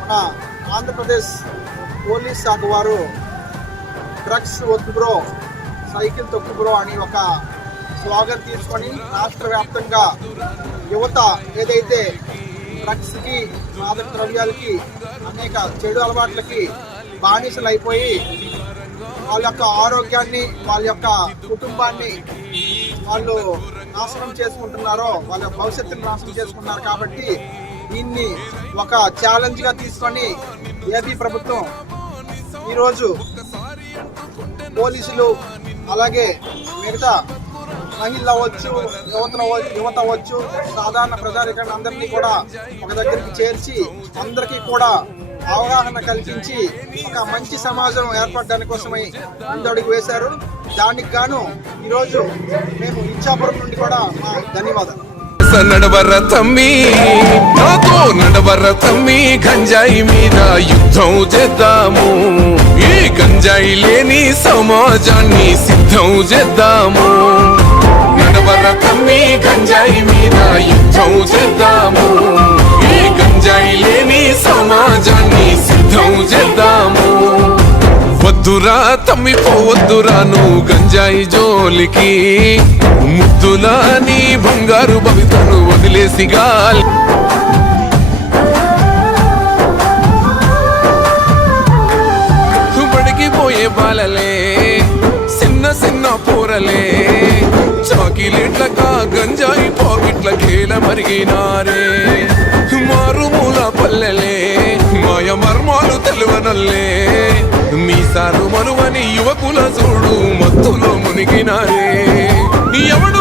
మన ఆంధ్రప్రదేశ్ పోలీస్ శాఖ వారు డ్రగ్స్ వద్దు బ్రో సైకిల్ తొక్కు బ్రో అని ఒక స్లోగన్ తీసుకొని రాష్ట్ర వ్యాప్తంగా యువత ఏదైతే డ్రగ్స్కి మాదక ద్రవ్యాలకి అనేక చెడు అలవాట్లకి బానిసలు అయిపోయి వాళ్ళ యొక్క ఆరోగ్యాన్ని వాళ్ళ యొక్క కుటుంబాన్ని వాళ్ళు నాశనం చేసుకుంటున్నారో వాళ్ళ భవిష్యత్తుని నాశనం చేసుకున్నారు కాబట్టి దీన్ని ఒక ఛాలెంజ్గా తీసుకొని ఏపీ ప్రభుత్వం ఈరోజు పోలీసులు అలాగే మిగతా మహిళలు అవ్వచ్చు యువత యువత అవ్వచ్చు సాధారణ ప్రజానికాన్ని అందరినీ కూడా ఒక దగ్గరికి చేర్చి అందరికీ కూడా అవగాహన కల్పించి ఒక మంచి సమాజం ఏర్పడడానికి కోసమై ముందడుగు వేశారు. దానికి గాను ఈరోజు మేము ఇచ్చాపురం నుండి కూడా ధన్యవాదాలు. నడవర తమ్మి. నాతో నడవర తమ్మి. గంజాయి మీద యుద్ధం చేద్దాము. ఈ గంజాయి లేని సమాజాన్ని సిద్ధం చేద్దాము. నడవర తమ్మి గంజాయి మీద యుద్ధం చేద్దాము. ఈ గంజాయి లేని సమాజాన్ని సిద్ధం చేద్దాము. వద్దురా తమ్మి పోవద్దురా నువ్వు గంజాయి జోలికి. ముద్దులా నీ బంగారు భవితను వదిలేసి గాలి. బడికి పోయే బాలలే చిన్న చిన్న పూరలే. చాకిలేట్లకా గంజాయి పాకెట్ల కేల మరిగినారే. మారుమూల పల్లెలే మాయ మర్మాలు తెలువనల్లే. మీసారు మనువని యువకుల చూడు మత్తులో మునిగినారే. ఎవడు